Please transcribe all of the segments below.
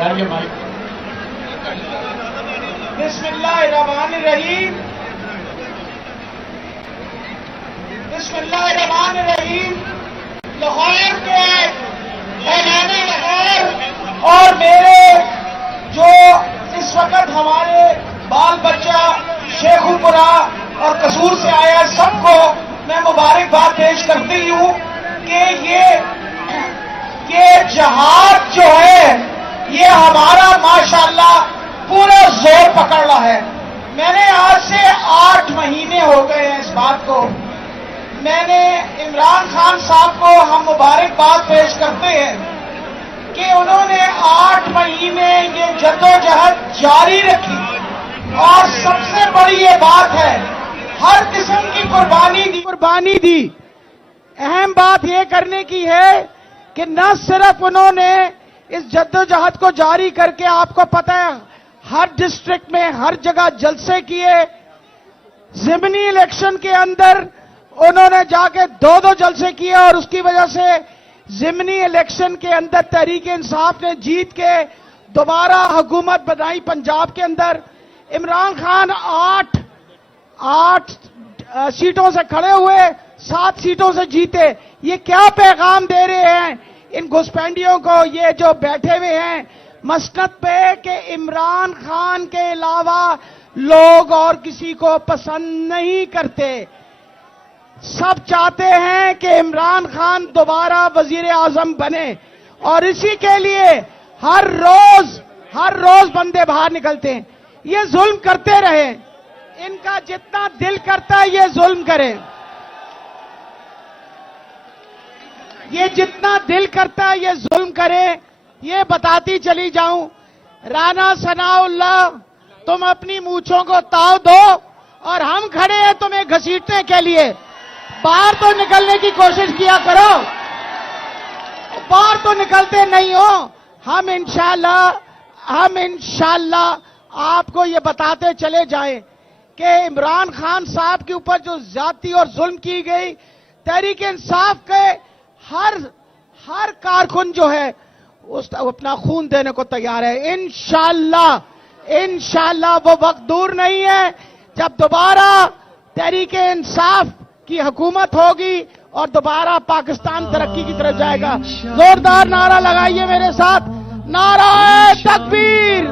یار یہ مائک. بسم اللہ الرحمن الرحیم. بسم اللہ الرحمن الرحیم. لاہور کے میدان لاہور اور میرے جو اس وقت ہمارے بال بچہ شیخوپورہ اور قصور سے آیا سب کو میں مبارکباد پیش کرتی ہوں کہ یہ جہاد جو ہے یہ ہمارا ماشاءاللہ پورا زور پکڑ رہا ہے. میں نے آج سے 8 مہینے ہو گئے ہیں اس بات کو. میں نے عمران خان صاحب کو ہم مبارکباد پیش کرتے ہیں کہ انہوں نے 8 مہینے یہ جدوجہد جاری رکھی اور سب سے بڑی یہ بات ہے ہر قسم کی قربانی دی. اہم بات یہ کرنے کی ہے کہ نہ صرف انہوں نے اس جدوجہد کو جاری کر کے آپ کو پتہ ہے ہر ڈسٹرکٹ میں ہر جگہ جلسے کیے. ضمنی الیکشن کے اندر انہوں نے جا کے 2 جلسے کیے اور اس کی وجہ سے ضمنی الیکشن کے اندر تحریک انصاف نے جیت کے دوبارہ حکومت بنائی پنجاب کے اندر. عمران خان 8 سیٹوں سے کھڑے ہوئے 7 سیٹوں سے جیتے. یہ کیا پیغام دے رہے ہیں ان گھسپینڈیوں کو یہ جو بیٹھے ہوئے ہیں مسند پہ کہ عمران خان کے علاوہ لوگ اور کسی کو پسند نہیں کرتے. سب چاہتے ہیں کہ عمران خان دوبارہ وزیر اعظم بنے اور اسی کے لیے ہر روز بندے باہر نکلتے ہیں. یہ ظلم کرتے رہیں. ان کا جتنا دل کرتا ہے یہ ظلم کریں. یہ جتنا دل کرتا ہے یہ ظلم کریں. یہ بتاتی چلی جاؤں رانا ثناء اللہ تم اپنی مونچھوں کو تاؤ دو اور ہم کھڑے ہیں تمہیں گھسیٹنے کے لیے. باہر تو نکلنے کی کوشش کیا کرو. باہر تو نکلتے نہیں ہو. ہم انشاءاللہ آپ کو یہ بتاتے چلے جائیں کہ عمران خان صاحب کے اوپر جو زیادتی اور ظلم کی گئی تحریک انصاف کے ہر کارکن جو ہے اپنا خون دینے کو تیار ہے. انشاءاللہ وہ وقت دور نہیں ہے جب دوبارہ تحریک انصاف کی حکومت ہوگی اور دوبارہ پاکستان ترقی کی طرف جائے گا. زوردار نعرہ لگائیے میرے ساتھ. نعرہ تکبیر,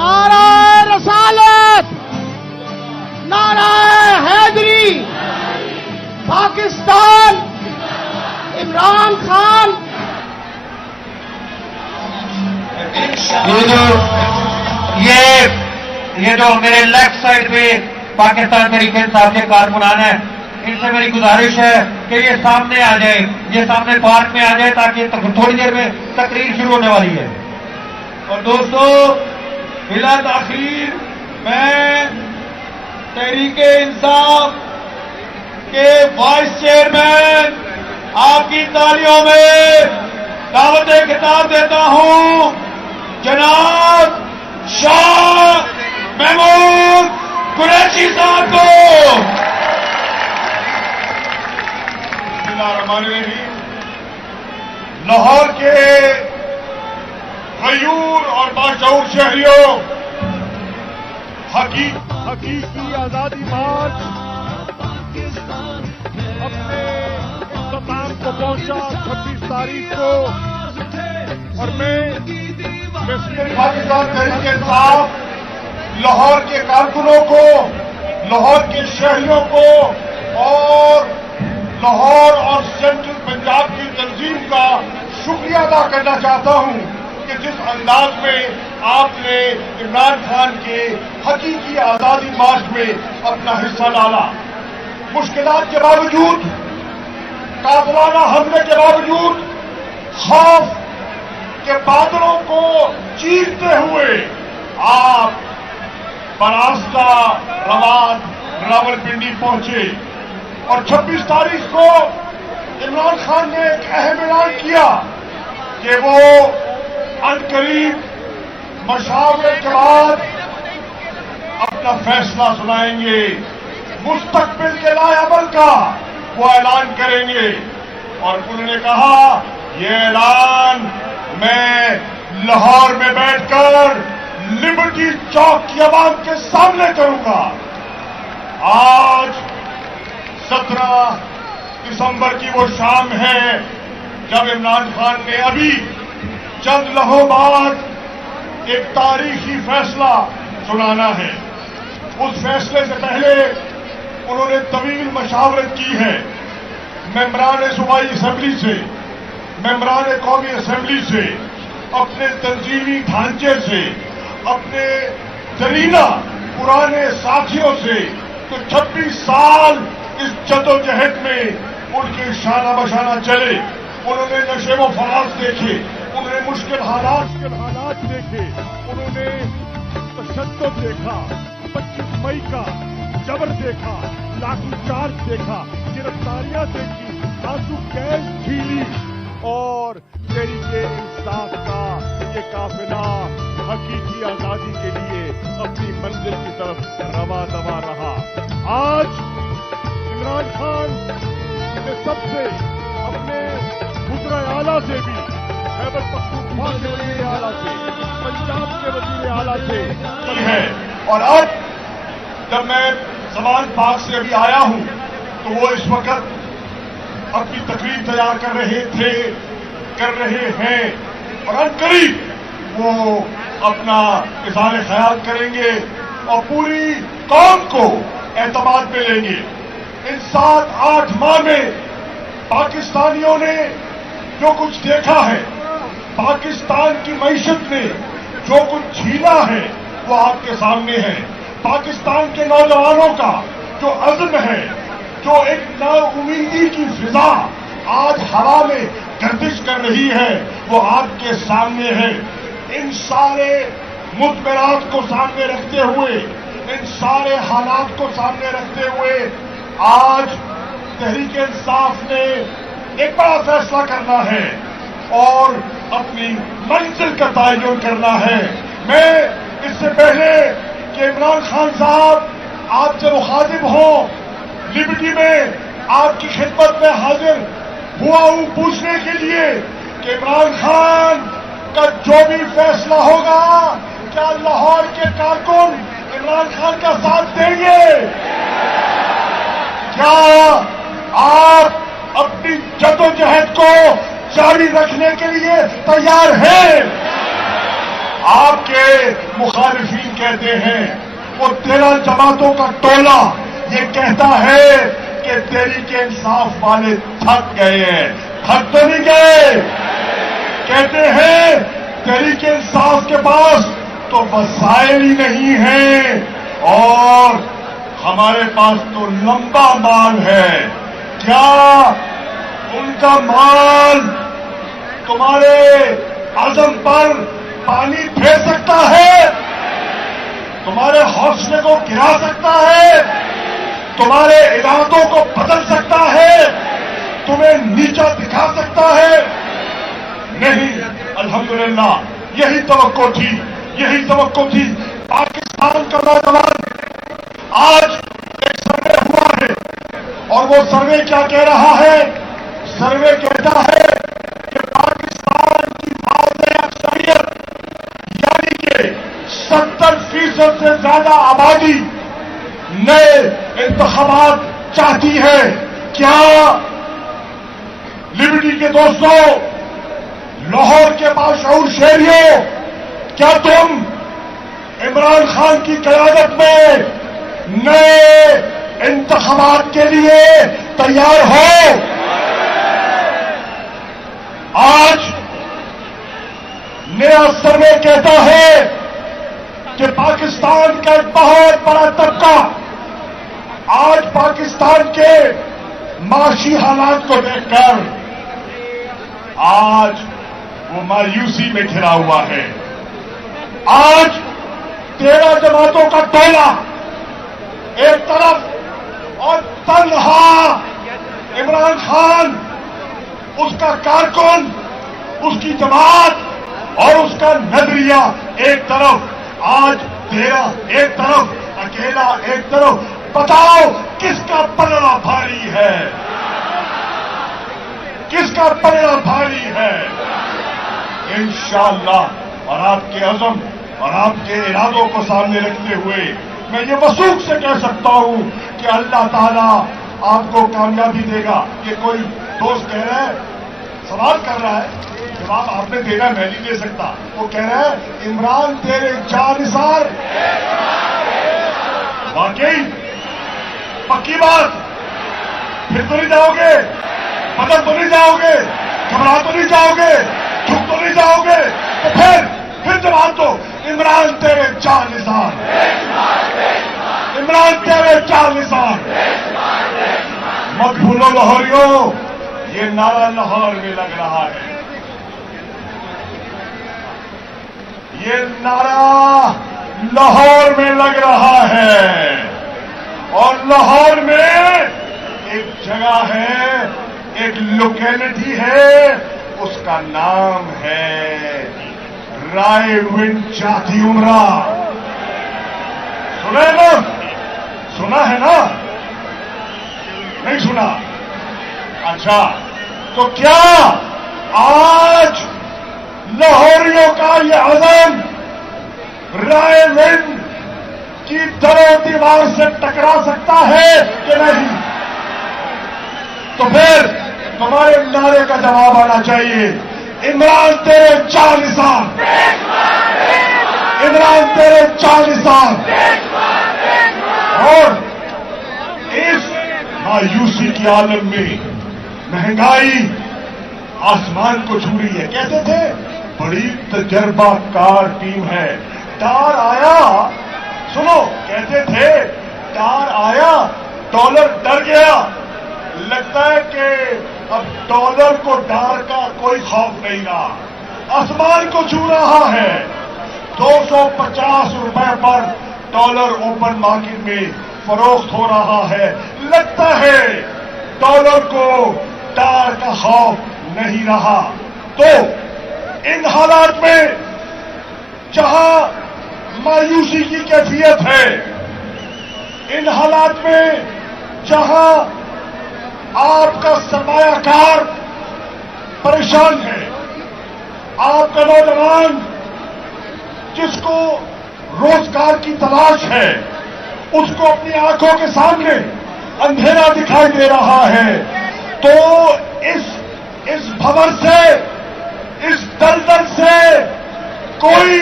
نعرہ رسالت, نعرہ حیدری. پاکستان, عمران خان. یہ جو میرے لیفٹ سائڈ پہ پاکستان تحریک انصاف کے کارکنان ہیں ان سے میری گزارش ہے کہ یہ سامنے آ جائے, یہ سامنے پارک میں آ جائے تاکہ تھوڑی دیر میں تقریر شروع ہونے والی ہے. اور دوستو بلا تاخیر میں تحریک انصاف کے وائس چیئرمین آپ کی تالیوں میں دعوت خطاب دیتا ہوں جناب شاہ محمود قریشی صاحب کو. بسم اللہ الرحمن الرحیم. لاہور کے غیور اور باشعور شہریوں, حقیقی آزادی مارچ اپنے اختتام کو پہنچا 26 تاریخ کو اور میں پاکستان تحریک انصاف لاہور کے کارکنوں کو, لاہور کے شہریوں کو اور لاہور اور سینٹرل پنجاب کی تنظیم کا شکریہ ادا کرنا چاہتا ہوں کہ جس انداز میں آپ نے عمران خان کے حقیقی آزادی مارچ میں اپنا حصہ ڈالا. مشکلات کے باوجود, قاتلانہ حملے کے باوجود, خوف کے بادلوں کو چیرتے ہوئے آپ براستہ راولپنڈی پہنچے اور 26 تاریخ کو عمران خان نے ایک اہم اعلان کیا کہ وہ عنقریب مشاورے کے بعد اپنا فیصلہ سنائیں گے, مستقبل کے لائے عمل کا وہ اعلان کریں گے. اور انہوں نے کہا یہ اعلان میں لاہور میں بیٹھ کر لبرٹی چوک کی عوام کے سامنے کروں گا۔ آج 17 دسمبر کی وہ شام ہے جب عمران خان نے ابھی چند لمحوں بعد ایک تاریخی فیصلہ سنانا ہے۔ اس فیصلے سے پہلے انہوں نے طویل مشاورت کی ہے ممبران صوبائی اسمبلی سے، ممبران قومی اسمبلی سے، اپنے تنظیمی ڈھانچے سے، اپنے زرینہ پرانے ساتھیوں سے۔ تو 26 سال اس جدوجہد میں ان کے شانہ بشانہ چلے۔ انہوں نے نشے و فراز دیکھے، انہوں نے مشکل حالات دیکھے، انہوں نے تشدد دیکھا، 25 مئی کا جبر دیکھا، لاٹھی چارج دیکھا، گرفتاریاں دیکھی، آنسو گیس جھیلی، اور تحریک انصاف کا یہ قافلہ حقیقی آزادی کے لیے اپنی منزل کی طرف رواں دوا رہا۔ آج عمران خان نے سب سے اپنے وزرائے اعلیٰ سے بھی، خیبر پختونخوا کے وزیر اعلیٰ سے، پنجاب کے وزیر اعلیٰ سے ہے۔ اور اب جب میں زمان پاک سے ابھی آیا ہوں تو وہ اس وقت اپنی تقریر تیار کر رہے ہیں اور عنقریب وہ اپنا اظہار خیال کریں گے اور پوری قوم کو اعتماد میں لیں گے۔ ان 7-8 ماہ میں پاکستانیوں نے جو کچھ دیکھا ہے، پاکستان کی معیشت نے جو کچھ جھیلا ہے وہ آپ کے سامنے ہے۔ پاکستان کے نوجوانوں کا جو عزم ہے، جو ایک نا امیدی کی فضا آج ہوا میں گردش کر رہی ہے، وہ آپ کے سامنے ہے۔ ان سارے مضمرات کو سامنے رکھتے ہوئے، ان سارے حالات کو سامنے رکھتے ہوئے آج تحریک انصاف نے ایک بڑا فیصلہ کرنا ہے اور اپنی منزل کا تعین کرنا ہے۔ میں اس سے پہلے کہ عمران خان صاحب آپ سے مخاطب ہوں، لبرٹی میں آپ کی خدمت میں حاضر ہوا ہوں پوچھنے کے لیے کہ عمران خان کا جو بھی فیصلہ ہوگا، کیا لاہور کے کارکن عمران خان کا ساتھ دیں گے؟ کیا آپ اپنی جدوجہد کو جاری رکھنے کے لیے تیار ہیں؟ آپ کے مخالفین کہتے ہیں، وہ 13 جماعتوں کا ٹولہ یہ کہتا ہے کہ تحریک انصاف والے تھک گئے ہیں۔ تھک تو نہیں گئے، کہتے ہیں تحریک انصاف کے پاس تو وسائل ہی نہیں ہیں اور ہمارے پاس تو لمبا مال ہے۔ کیا ان کا مال تمہارے عزم پر پانی پھیر سکتا ہے؟ تمہارے حوصلے کو گرا سکتا ہے؟ تمہارے ارادوں کو بدل سکتا ہے؟ تمہیں نیچا دکھا سکتا ہے؟ نہیں، الحمدللہ یہی توقع تھی۔ پاکستان کا نوجوان آج ایک سروے ہوا ہے اور وہ سروے کیا کہہ رہا ہے؟ سروے کہتا ہے کہ پاکستان کی واضح اکثریت یعنی کہ 70% سے زیادہ آبادی نئے انتخابات چاہتی ہے۔ کیا لبرٹی کے دوستوں، لاہور کے باشعور شہریوں، کیا تم عمران خان کی قیادت میں نئے انتخابات کے لیے تیار ہو؟ آج نیا سروے کہتا ہے کہ پاکستان کا ایک بہت بڑا طبقہ آج پاکستان کے معاشی حالات کو دیکھ کر آج وہ مایوسی میں گھرا ہوا ہے۔ آج 13 جماعتوں کا ٹولہ ایک طرف اور تنہا عمران خان، اس کا کارکن، اس کی جماعت اور اس کا نظریہ ایک طرف، آج 13 ایک طرف، اکیلا ایک طرف۔ بتاؤ کس کا پلڑا بھاری ہے؟ کس کا پلڑا بھاری ہے؟ انشاءاللہ اور آپ کے عزم اور آپ کے ارادوں کو سامنے رکھتے ہوئے میں یہ وثوق سے کہہ سکتا ہوں کہ اللہ تعالیٰ آپ کو کامیابی دے گا. یہ کوئی دوست کہہ رہا ہے, سوال کر رہا ہے, جواب آپ نے دینا, میں نہیں دے سکتا. وہ کہہ رہا ہے عمران تیرے جانثار. واقعی پکی بات. پھر تو نہیں جاؤ گے, بدل تو نہیں جاؤ گے, گھبرا تو نہیں جاؤ گے, جھک تو نہیں جاؤ گے. تو پھر جواب دو, عمران تیرے جانثار, عمران تیرے جانثار. مت بھولو لاہوریوں, یہ نعرہ لاہور میں لگ رہا ہے, یہ نعرہ لاہور میں لگ رہا ہے. اور لاہور میں ایک جگہ ہے, ایک لوکیلٹی ہے, اس کا نام ہے رائے ونڈ جاتی عمرہ. سنا ہے نا, سنا ہے نا, نہیں سنا؟ اچھا, تو کیا آج لاہوریوں کا یہ عزم رائے ونڈ کی در و دیوار سے ٹکرا سکتا ہے کہ نہیں؟ تو پھر تمہارے نعرے کا جواب آنا چاہیے, عمران تیرے جانثار, عمران تیرے جانثار. اور اس مایوسی کے عالم میں مہنگائی آسمان کو چھو رہی ہے. کہتے تھے بڑی تجربہ کار ٹیم ہے, ڈار آیا, سنو, کہتے تھے ڈار آیا, ڈالر ڈر گیا. لگتا ہے کہ اب ڈالر کو ڈار کا کوئی خوف نہیں رہا, آسمان کو چھو رہا ہے. 250 روپے پر ڈالر اوپن مارکیٹ میں فروخت ہو رہا ہے. لگتا ہے ڈالر کو ڈار کا خوف نہیں رہا. تو ان حالات میں جہاں مایوسی کی کیفیت ہے, ان حالات میں جہاں آپ کا سرمایہ کار پریشان ہے, آپ کا نوجوان جس کو روزگار کی تلاش ہے, اس کو اپنی آنکھوں کے سامنے اندھیرا دکھائی دے رہا ہے, تو اس بھور سے, اس دلدل سے کوئی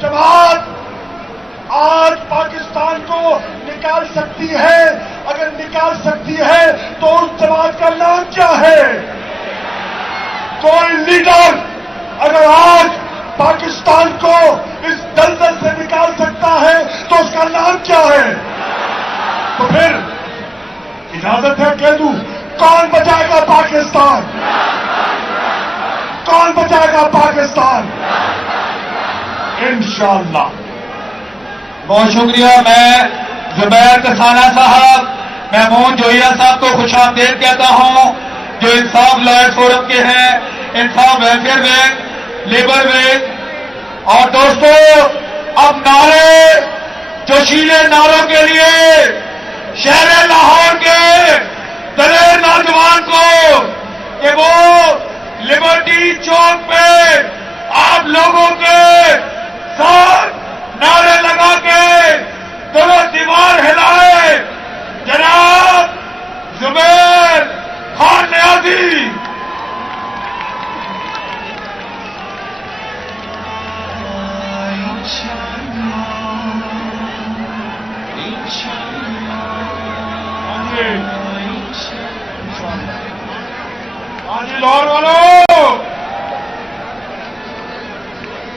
جماعت آج پاکستان کو نکال سکتی ہے. اگر نکال سکتی ہے تو اس جماعت کا نام کیا ہے؟ کوئی لیڈر اگر آج پاکستان کو اس دلدل سے نکال سکتا ہے تو اس کا نام کیا ہے؟ تو پھر اجازت ہے کہہ دوں, کون بچائے گا پاکستان؟ کون بچائے گا پاکستان؟ انشاءاللہ. بہت شکریہ. میں زبیر کسانہ صاحب, محمود جوہیا صاحب کو خوش آمدید کہتا ہوں, جو انصاف لائرز فورم کے ہیں, انصاف ویلفیئر ونگ, لیبر ونگ. اور دوستو, اب نعرے, جوشیلے نعروں کے لیے شہر لاہور کے دلیر نوجوان کو کہ وہ لبرٹی چوک پہ آپ لوگوں کے ساتھ نعرے لگا کے دل و دیوار ہلائے. جناب زبیر خان نیازی. ہاں جی, لاہور والوں,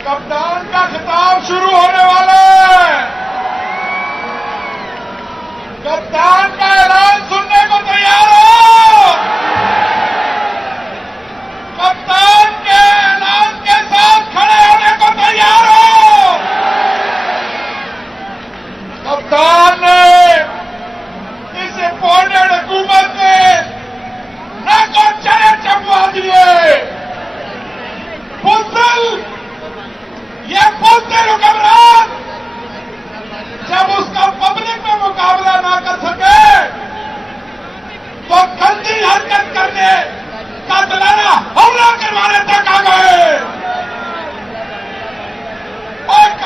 کپتان کا خطاب شروع ہونے والا ہے. کپتان کا اعلان سننے کو تیار ہو. کپتان کے اعلان کے ساتھ کھڑے ہونے کو تیار ہو. کپتان نے اس اپوائنٹڈ حکومت میں نہ کو چڑے چپوا دیے. بزدل, یہ بزدل حکمران جب اس کا پبلک میں مقابلہ نہ کر سکے تو گندی حرکت کرنے, قاتلانہ حملہ کروانے تک آ گئے.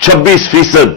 26%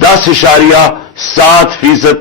10.7%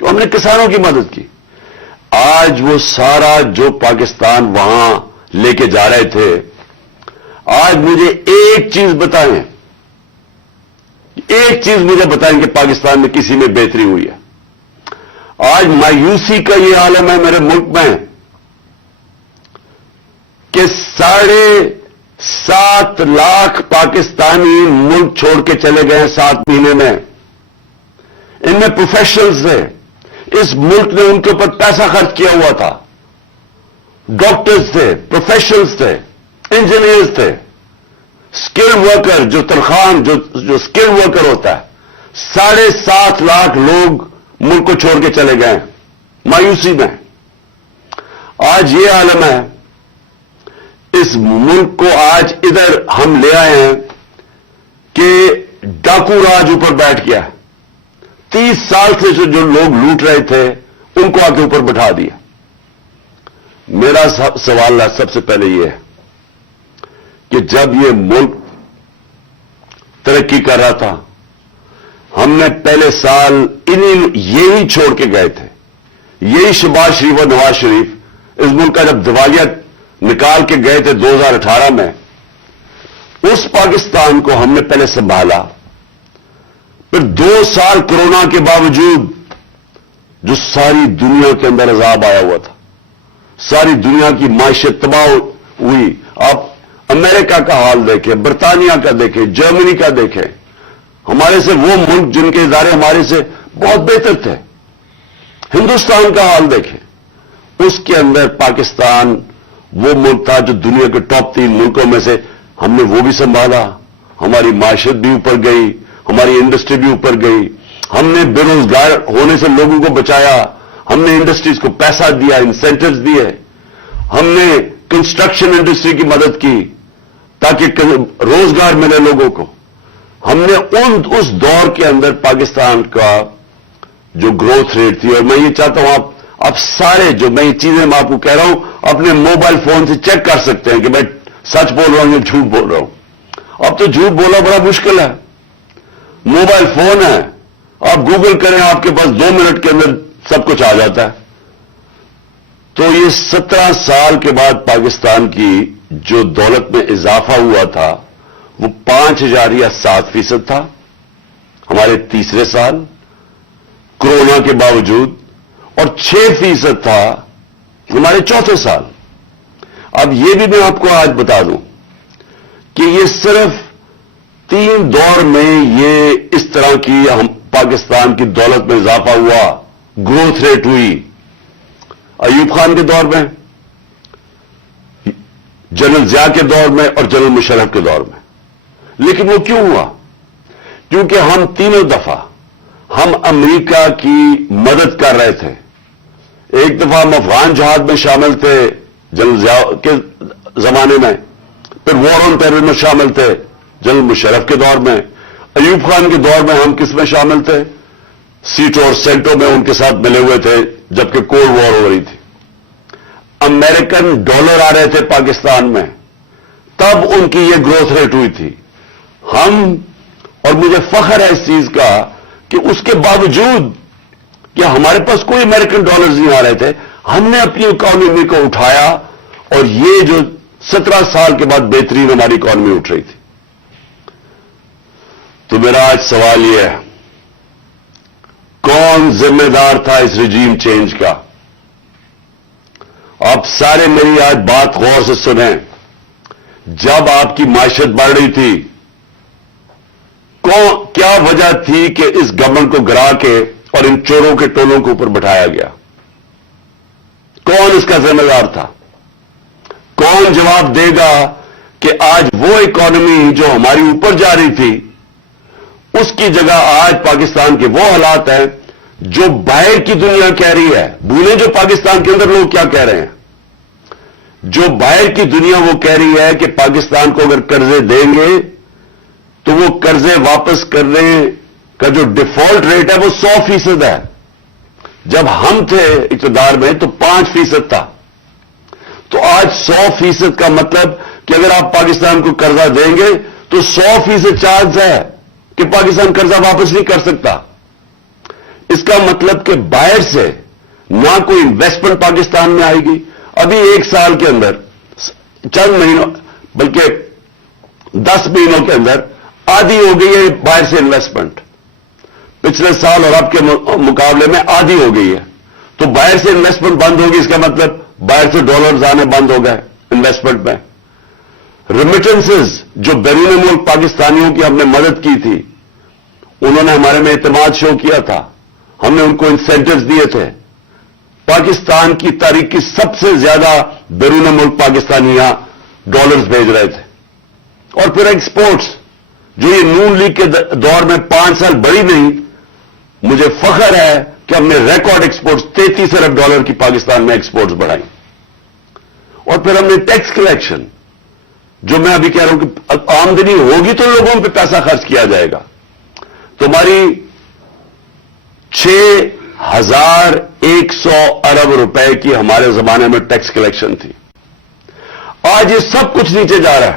تو ہم نے کسانوں کی مدد کی. آج وہ سارا جو پاکستان وہاں لے کے جا رہے تھے، آج مجھے ایک چیز بتائیں کہ پاکستان میں کسی میں بہتری ہوئی ہے. آج مایوسی کا یہ عالم ہے میرے ملک میں کہ 7.5 لاکھ پاکستانی ملک چھوڑ کے چلے گئے ہیں 7 مہینے میں. ان میں پروفیشنلز تھے، اس ملک نے ان کے اوپر پیسہ خرچ کیا ہوا تھا. ڈاکٹرز تھے، پروفیشنلز تھے، انجینئرز تھے، اسکل ورکر جو تنخواہ جو اسکل ورکر ہوتا ہے. 7.5 لاکھ لوگ ملک کو چھوڑ کے چلے گئے ہیں مایوسی میں. آج یہ عالم ہے. اس ملک کو آج ادھر ہم لے آئے ہیں کہ ڈاکو راج اوپر بیٹھ گیا. 30 سال سے جو لوگ لوٹ رہے تھے ان کو آ کے اوپر بٹھا دیا. میرا سوال سب سے پہلے یہ ہے کہ جب یہ ملک ترقی کر رہا تھا، ہم نے پہلے سال یہی چھوڑ کے گئے تھے. یہی شہباز شریف اور نواز شریف اس ملک کا جب دیوالیہ نکال کے گئے تھے 2018 میں، اس پاکستان کو ہم نے پہلے سنبھالا. پھر 2 سال کورونا کے باوجود جو ساری دنیا کے اندر عذاب آیا ہوا تھا، ساری دنیا کی معیشت تباہ ہوئی. آپ امریکہ کا حال دیکھیں، برطانیہ کا دیکھیں، جرمنی کا دیکھیں. ہمارے سے وہ ملک جن کے ادارے ہمارے سے بہت بہتر تھے. ہندوستان کا حال دیکھیں، اس کے اندر پاکستان وہ ملک تھا جو دنیا کے ٹاپ 3 ملکوں میں سے. ہم نے وہ بھی سنبھالا، ہماری معیشت بھی اوپر گئی، ہماری انڈسٹری بھی اوپر گئی. ہم نے بے روزگار ہونے سے لوگوں کو بچایا. ہم نے انڈسٹریز کو پیسہ دیا، انسینٹوز دیے. ہم نے کنسٹرکشن انڈسٹری کی مدد کی تاکہ روزگار ملے لوگوں کو. ہم نے اس دور کے اندر پاکستان کا جو گروتھ ریٹ تھی، اور میں یہ چاہتا ہوں آپ سارے جو میں یہ چیزیں میں آپ کو کہہ رہا ہوں اپنے موبائل فون سے چیک کر سکتے ہیں کہ میں سچ بول رہا ہوں یا جھوٹ بول رہا ہوں. اب تو جھوٹ بولنا بڑا مشکل ہے. موبائل فون ہے، آپ گوگل کریں، آپ کے پاس 2 منٹ کے اندر سب کچھ آ جاتا ہے. تو یہ 17 سال کے بعد پاکستان کی جو دولت میں اضافہ ہوا تھا وہ 5.7% تھا ہمارے تیسرے سال کورونا کے باوجود، اور 6% تھا ہمارے چوتھے سال. اب یہ بھی میں آپ کو آج بتا دوں کہ یہ صرف 3 دور میں یہ اس طرح کی پاکستان کی دولت میں اضافہ ہوا، گروتھ ریٹ ہوئی. ایوب خان کے دور میں، جنرل ضیاء کے دور میں اور جنرل مشرف کے دور میں. لیکن وہ کیوں ہوا؟ کیونکہ ہم تینوں دفعہ ہم امریکہ کی مدد کر رہے تھے. ایک دفعہ ہم افغان جہاد میں شامل تھے جنرل ضیاء کے زمانے میں، پھر وار آن ٹیرر میں شامل تھے جنرل مشرف کے دور میں. ایوب خان کے دور میں ہم کس میں شامل تھے؟ سیٹوں اور سینٹوں میں ان کے ساتھ ملے ہوئے تھے جبکہ کولڈ وار ہو رہی تھی. امریکن ڈالر آ رہے تھے پاکستان میں، تب ان کی یہ گروتھ ریٹ ہوئی تھی. ہم، اور مجھے فخر ہے اس چیز کا کہ اس کے باوجود کہ ہمارے پاس کوئی امریکن ڈالرز نہیں آ رہے تھے، ہم نے اپنی اکانومی کو اٹھایا، اور یہ جو 17 سال کے بعد بہترین ہماری اکانومی اٹھ رہی تھی. تو میرا آج سوال یہ ہے، کون ذمہ دار تھا اس رجیم چینج کا؟ آپ سارے میری آج بات غور سے سنیں. جب آپ کی معیشت بڑھ رہی تھی، کیا وجہ تھی کہ اس گورنمنٹ کو گرا کے اور ان چوروں کے ٹولوں کے اوپر بٹھایا گیا؟ کون اس کا ذمہ دار تھا؟ کون جواب دے گا کہ آج وہ اکانومی جو ہماری اوپر جا رہی تھی اس کی جگہ آج پاکستان کے وہ حالات ہیں جو باہر کی دنیا کہہ رہی ہے؟ بھولیں جو پاکستان کے اندر لوگ کیا کہہ رہے ہیں. جو باہر کی دنیا وہ کہہ رہی ہے کہ پاکستان کو اگر قرضے دیں گے تو وہ قرضے واپس کرنے کا جو ڈیفالٹ ریٹ ہے وہ 100% ہے. جب ہم تھے اقتدار میں تو 5% تھا. تو آج 100% کا مطلب کہ اگر آپ پاکستان کو قرضہ دیں گے تو 100% چانس ہے کہ پاکستان قرضہ واپس نہیں کر سکتا. اس کا مطلب کہ باہر سے نہ کوئی انویسٹمنٹ پاکستان میں آئے گی. ابھی 1 سال کے اندر چند مہینوں بلکہ 10 مہینوں کے اندر آدھی ہو گئی ہے باہر سے انویسٹمنٹ. پچھلے سال اور اب کے مقابلے میں آدھی ہو گئی ہے. تو باہر سے انویسٹمنٹ بند ہوگی, اس کا مطلب باہر سے ڈالرز آنے بند ہو گئے انویسٹمنٹ میں. ریمیٹنسز جو بیرون ملک پاکستانیوں کی ہم نے مدد کی تھی, انہوں نے ہمارے میں اعتماد شو کیا تھا, ہم نے ان کو انسینٹوز دیے تھے. پاکستان کی تاریخ کی سب سے زیادہ بیرون ملک پاکستانیاں ڈالرز بھیج رہے تھے. اور پھر ایکسپورٹس جو یہ نون لیگ کے دور میں 5 سال بڑھی نہیں, مجھے فخر ہے کہ ہم نے ریکارڈ ایکسپورٹس 33 ارب ڈالر کی پاکستان میں ایکسپورٹس بڑھائی. اور پھر ہم نے ٹیکس کلیکشن, جو میں ابھی کہہ رہا ہوں کہ آمدنی ہوگی تو لوگوں پہ پیسہ خرچ کیا جائے گا. تو ہماری 6,100 ارب روپے کی ہمارے زمانے میں ٹیکس کلیکشن تھی. آج یہ سب کچھ نیچے جا رہا ہے.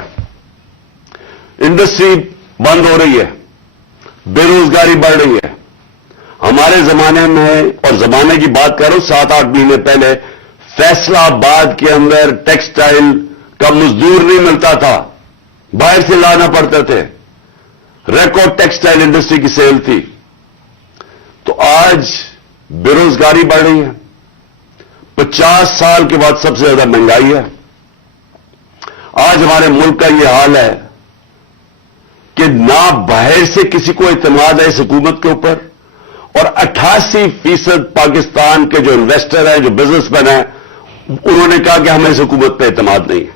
انڈسٹری بند ہو رہی ہے, بے روزگاری بڑھ رہی ہے. ہمارے زمانے میں, اور زمانے کی بات کر رہا ہوں 7-8 مہینے پہلے, فیصلہ آباد کے اندر ٹیکسٹائل کا مزدور نہیں ملتا تھا, باہر سے لانا پڑتے تھے. ریکارڈ ٹیکسٹائل انڈسٹری کی سیل تھی. تو آج بے روزگاری بڑھ رہی ہے. 50 سال کے بعد سب سے زیادہ مہنگائی ہے. آج ہمارے ملک کا یہ حال ہے کہ نہ باہر سے کسی کو اعتماد ہے اس حکومت کے اوپر, اور 88% پاکستان کے جو انویسٹر ہیں, جو بزنس مین ہیں, انہوں نے کہا کہ ہمیں اس حکومت پہ اعتماد نہیں ہے.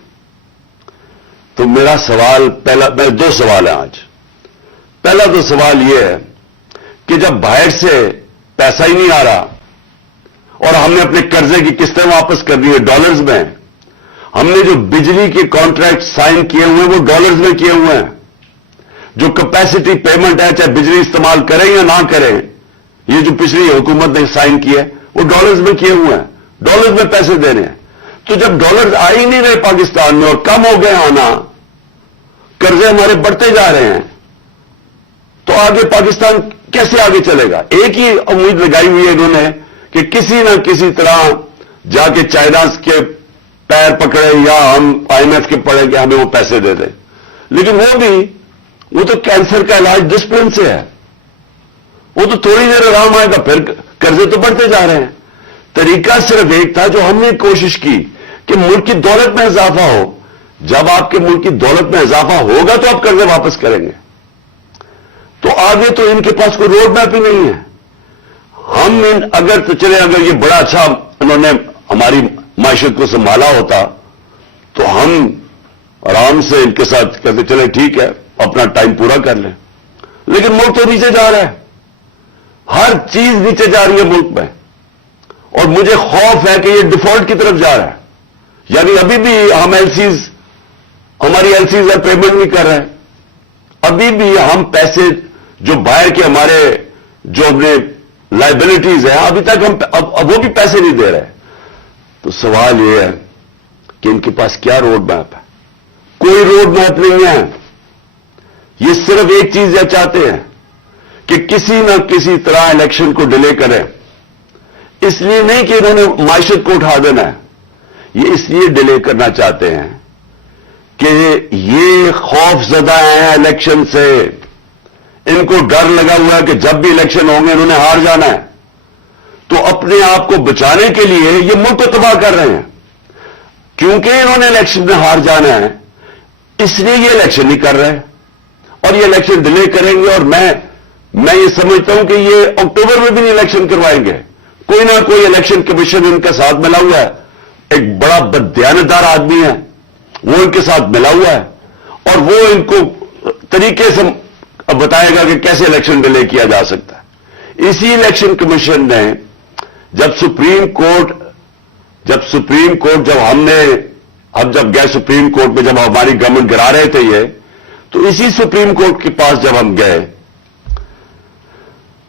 تو میرا سوال میرے 2 سوال ہیں آج. پہلا تو سوال یہ ہے کہ جب باہر سے پیسہ ہی نہیں آ رہا اور ہم نے اپنے قرضے کی قسطیں واپس کر دی ہے ڈالرز میں, ہم نے جو بجلی کے کانٹریکٹ سائن کیے ہوئے ہیں وہ ڈالرز میں کیے ہوئے ہیں. جو کیپیسٹی پیمنٹ ہے, چاہے بجلی استعمال کریں یا نہ کریں, یہ جو پچھلی حکومت نے سائن کیا ہے وہ ڈالرز میں کیے ہوئے ہیں, ڈالرز میں پیسے دینے ہیں. تو جب ڈالرز آ ہی نہیں رہے پاکستان میں اور کم ہو گئے آنا, قرضے ہمارے بڑھتے جا رہے ہیں, تو آگے پاکستان کیسے آگے چلے گا؟ ایک ہی امید لگائی ہوئی ہے انہوں نے کہ کسی نہ کسی طرح جا کے چائنا کے پیر پکڑے یا ہم IMF کے پڑھیں کہ ہمیں وہ پیسے دے دیں. لیکن وہ تو کینسر کا علاج ڈسپلن سے ہے. وہ تو تھوڑی دیر آرام آئے گا, پھر قرضے تو بڑھتے جا رہے ہیں. طریقہ صرف ایک تھا جو ہم نے کوشش کی کہ ملک کی دولت میں اضافہ ہو. جب آپ کے ملک کی دولت میں اضافہ ہوگا تو آپ قرضے واپس کریں گے. تو آگے تو ان کے پاس کوئی روڈ میپ ہی نہیں ہے. ہم اگر یہ بڑا اچھا انہوں نے ہماری معیشت کو سنبھالا ہوتا تو ہم آرام سے ان کے ساتھ کہتے چلے ٹھیک ہے اپنا ٹائم پورا کر لیں. لیکن ملک تو نیچے جا رہا ہے, ہر چیز نیچے جا رہی ہے ملک میں, اور مجھے خوف ہے کہ یہ ڈیفالٹ کی طرف جا رہا ہے. یعنی ابھی بھی ہم ہماری ایلسیز ہے پیمنٹ نہیں کر رہے ہیں. ابھی بھی ہم پیسے جو باہر کے ہمارے جو اپنے لائبلٹیز ہیں ابھی تک ہم اب وہ بھی پیسے نہیں دے رہے. تو سوال یہ ہے کہ ان کے پاس کیا روڈ میپ ہے؟ کوئی روڈ میپ نہیں ہے. یہ صرف ایک چیز یہ چاہتے ہیں کہ کسی نہ کسی طرح الیکشن کو ڈیلے کریں. اس لیے نہیں کہ انہوں نے معیشت کو اٹھا دینا ہے, یہ اس لیے ڈیلے کرنا چاہتے ہیں کہ یہ خوف زدہ ہیں الیکشن سے. ان کو ڈر لگا ہوا ہے کہ جب بھی الیکشن ہوں گے انہوں نے ہار جانا ہے. تو اپنے آپ کو بچانے کے لیے یہ ملک کو تباہ کر رہے ہیں. کیونکہ انہوں نے الیکشن میں ہار جانا ہے اس لیے یہ الیکشن نہیں کر رہے, اور یہ الیکشن ڈیلے کریں گے. اور میں یہ سمجھتا ہوں کہ یہ اکتوبر میں بھی نہیں الیکشن کروائیں گے. کوئی نہ کوئی الیکشن کمیشن ان کا ساتھ ملا ہوا ہے, ایک بڑا بددیانتدار آدمی ہے وہ ان کے ساتھ ملا ہوا ہے, اور وہ ان کو طریقے سے بتائے گا کہ کیسے الیکشن ڈیلے کیا جا سکتا ہے. اسی الیکشن کمیشن نے جب سپریم کورٹ جب گئے سپریم کورٹ میں, جب ہماری گورنمنٹ گرا رہے تھے یہ, تو اسی سپریم کورٹ کے پاس جب ہم گئے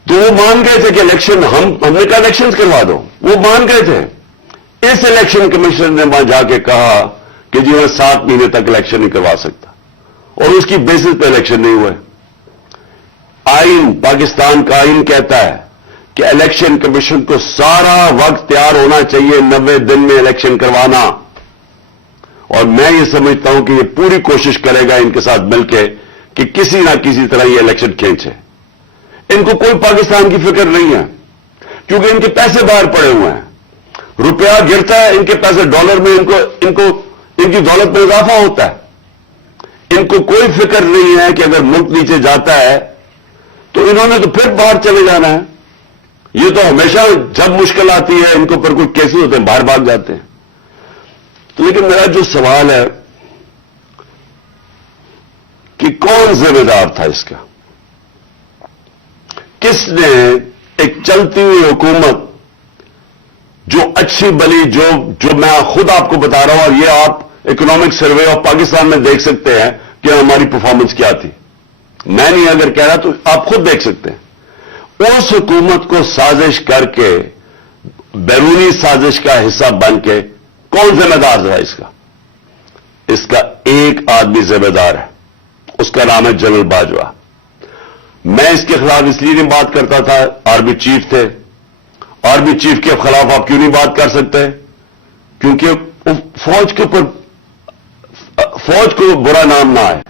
تو وہ مان گئے تھے کہ الیکشن ہم نے کہا الیکشن کروا دو, وہ مان گئے تھے. اس الیکشن کمیشن نے وہاں جا کے کہا کہ جی وہ 7 مہینے تک الیکشن نہیں کروا سکتا, اور اس کی بیسس پہ الیکشن نہیں ہوئے. آئین, پاکستان کا آئین کہتا ہے کہ الیکشن کمیشن کو سارا وقت تیار ہونا چاہیے 90 دن میں الیکشن کروانا، اور میں یہ سمجھتا ہوں کہ یہ پوری کوشش کرے گا ان کے ساتھ مل کے کہ کسی نہ کسی طرح یہ الیکشن کھینچے۔ ان کو کوئی پاکستان کی فکر نہیں ہے، کیونکہ ان کے پیسے باہر پڑے ہوئے ہیں، روپیہ گرتا ہے، ان کے پیسے ڈالر میں ان کی دولت میں اضافہ ہوتا ہے۔ ان کو کوئی فکر نہیں ہے کہ اگر ملک نیچے جاتا ہے تو انہوں نے تو پھر باہر چلے جانا ہے۔ یہ تو ہمیشہ جب مشکل آتی ہے ان کو پر کوئی کیسے ہوتے ہیں، باہر بھاگ جاتے ہیں۔ تو لیکن میرا جو سوال ہے کہ کون ذمہ دار تھا اس کا؟ کس نے ایک چلتی ہوئی حکومت جو اچھی بلی جو میں خود آپ کو بتا رہا ہوں، اور یہ آپ اکنامک سروے آف پاکستان میں دیکھ سکتے ہیں کہ ہماری پرفارمنس کیا تھی، میں نہیں اگر کہہ رہا تو آپ خود دیکھ سکتے ہیں۔ اس حکومت کو سازش کر کے، بیرونی سازش کا حصہ بن کے کون ذمہ دار تھا اس کا؟ اس کا ایک آدمی ذمہ دار ہے، اس کا نام ہے جنرل باجوہ۔ میں اس کے خلاف اس لیے نہیں بات کرتا تھا، آرمی چیف تھے، آرمی چیف کے خلاف آپ کیوں نہیں بات کر سکتے؟ کیونکہ فوج کے اوپر فوج کو برا نام نہ آئے۔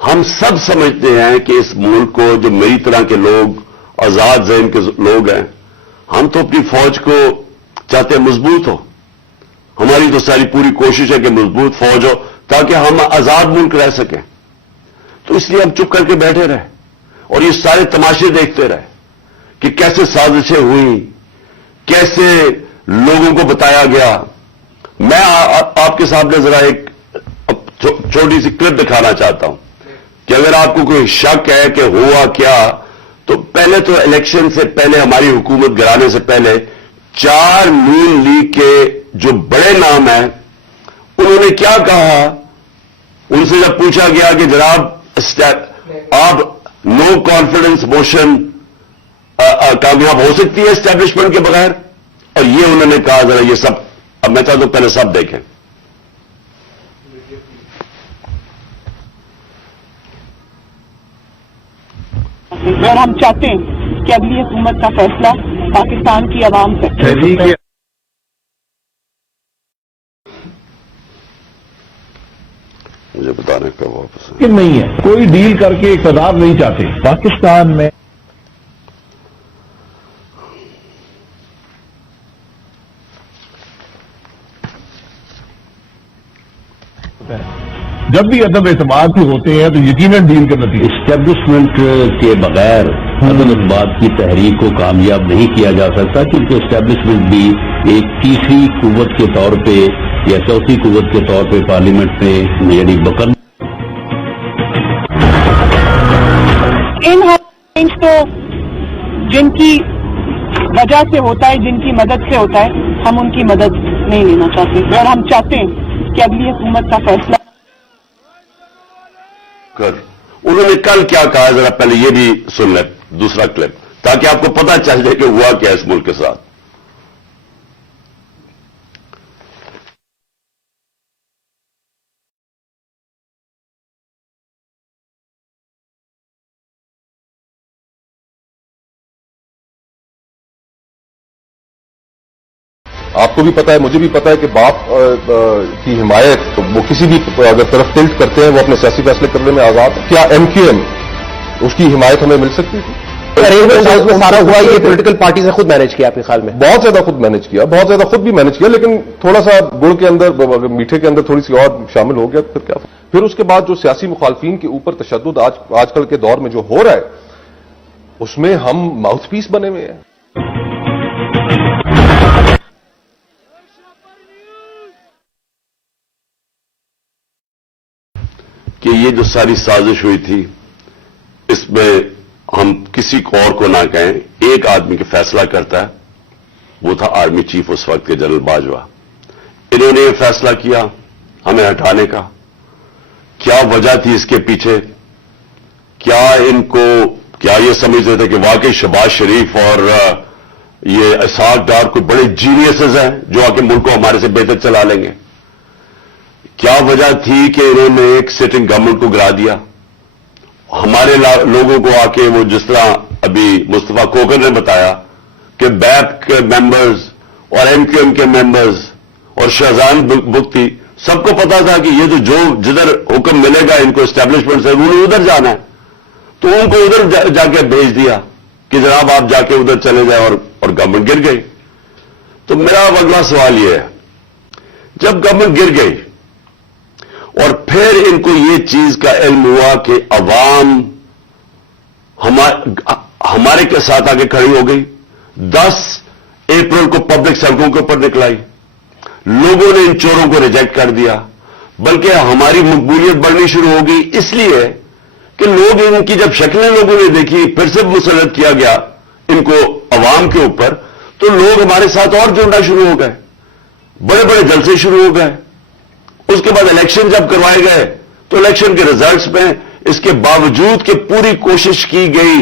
ہم سب سمجھتے ہیں کہ اس ملک کو جو میری طرح کے لوگ، آزاد ذہن کے لوگ ہیں، ہم تو اپنی فوج کو چاہتے ہیں مضبوط ہو۔ ہماری تو ساری پوری کوشش ہے کہ مضبوط فوج ہو تاکہ ہم آزاد ملک رہ سکیں۔ تو اس لیے ہم چپ کر کے بیٹھے رہے اور یہ سارے تماشے دیکھتے رہے کہ کیسے سازشیں ہوئیں، کیسے لوگوں کو بتایا گیا۔ میں آپ کے سامنے ذرا ایک چھوٹی سی کلپ دکھانا چاہتا ہوں کہ اگر آپ کو کوئی شک ہے کہ ہوا کیا، تو پہلے تو الیکشن سے پہلے، ہماری حکومت گرانے سے پہلے 4 نون لیگ کے جو بڑے نام ہیں انہوں نے کیا کہا؟ ان سے جب پوچھا گیا کہ جناب آپ نو کانفیڈنس موشن کامیاب ہو سکتی ہے اسٹیبلشمنٹ کے بغیر، اور یہ انہوں نے کہا، ذرا یہ سب اب میں چاہتا ہوں پہلے سب دیکھیں۔ اور ہم چاہتے ہیں کہ اگلی حکومت کا فیصلہ پاکستان کی عوام سے۔ مجھے بتانے کا واپس نہیں ہے، کوئی ڈیل کر کے اقتدار نہیں چاہتے پاکستان میں۔ جب بھی عدم اعتماد کے ہوتے ہیں تو یقیناً ڈیل کے نتیجے اسٹیبلشمنٹ کے بغیر عدم اعتماد کی تحریک کو کامیاب نہیں کیا جا سکتا، کیونکہ اسٹیبلشمنٹ بھی ایک تیسری قوت کے طور پہ یا چوتھی قوت کے طور پہ پارلیمنٹ میں یعنی بکن ان تو جن کی وجہ سے ہوتا ہے، جن کی مدد سے ہوتا ہے، ہم ان کی مدد نہیں لینا چاہتے، اور ہم چاہتے ہیں کہ اگلی حکومت کا فیصلہ انہوں نے کل کیا کہا، ذرا پہلے یہ بھی سن لیں دوسرا کلپ، تاکہ آپ کو پتہ چل جائے کہ ہوا کیا اس ملک کے ساتھ۔ آپ کو بھی پتا ہے، مجھے بھی پتا ہے کہ باپ کی حمایت وہ کسی بھی اگر طرف ٹلٹ کرتے ہیں وہ اپنے سیاسی فیصلے کرنے میں آزاد ہے۔ کیا ایم کیو ایم اس کی حمایت ہمیں مل سکتی تھی؟ ارینجمنٹ میں سارا ہوا یہ پولیٹیکل پارٹی سے خود مینج کیا اپنے خیال میں؟ بہت زیادہ خود مینج کیا، بہت زیادہ خود بھی مینج کیا، لیکن تھوڑا سا گڑ کے اندر، میٹھے کے اندر تھوڑی سی اور شامل ہو گیا، پھر کیا؟ پھر اس کے بعد جو سیاسی مخالفین کے اوپر تشدد آج کل کے دور میں جو ہو رہا ہے، اس میں ہم ماؤتھ پیس بنے ہوئے ہیں۔ کہ یہ جو ساری سازش ہوئی تھی، اس میں ہم کسی اور کو نہ کہیں، ایک آدمی کا فیصلہ کرتا ہے، وہ تھا آرمی چیف اس وقت کے جنرل باجوہ۔ انہوں نے یہ فیصلہ کیا ہمیں ہٹانے کا۔ کیا وجہ تھی اس کے پیچھے؟ کیا یہ سمجھتے تھے کہ واقعی شہباز شریف اور یہ اسحاق ڈار کوئی بڑے جینیسز ہیں جو آ کے ملک کو ہمارے سے بہتر چلا لیں گے؟ کیا وجہ تھی کہ انہوں نے ایک سٹنگ گورنمنٹ کو گرا دیا؟ ہمارے لوگوں کو آ کے وہ جس طرح ابھی مصطفیٰ کوکر نے بتایا کہ بیپ کے ممبرز اور MQM کے ممبرز اور شہزان بگٹی سب کو پتا تھا کہ یہ جو جدھر حکم ملے گا ان کو اسٹیبلشمنٹ سے انہوں نے ادھر جانا ہے، تو ان کو ادھر جا کے بھیج دیا کہ جناب آپ جا کے ادھر چلے جائیں، اور گورنمنٹ گر گئی. تو میرا اگلا سوال یہ ہے، جب گورنمنٹ گر گئی اور پھر ان کو یہ چیز کا علم ہوا کہ عوام ہمارے کے ساتھ آگے کھڑی ہو گئی، 10 اپریل کو پبلک سڑکوں کے اوپر نکلائی، لوگوں نے ان چوروں کو ریجیکٹ کر دیا، بلکہ ہماری مقبولیت بڑھنی شروع ہو گئی اس لیے کہ لوگ ان کی جب شکلیں لوگوں نے دیکھی، پھر سے مسلط کیا گیا ان کو عوام کے اوپر، تو لوگ ہمارے ساتھ اور جڑنا شروع ہو گئے، بڑے بڑے جلسے شروع ہو گئے. اس کے بعد الیکشن جب کروائے گئے تو الیکشن کے ریزلٹس میں اس کے باوجود کہ پوری کوشش کی گئی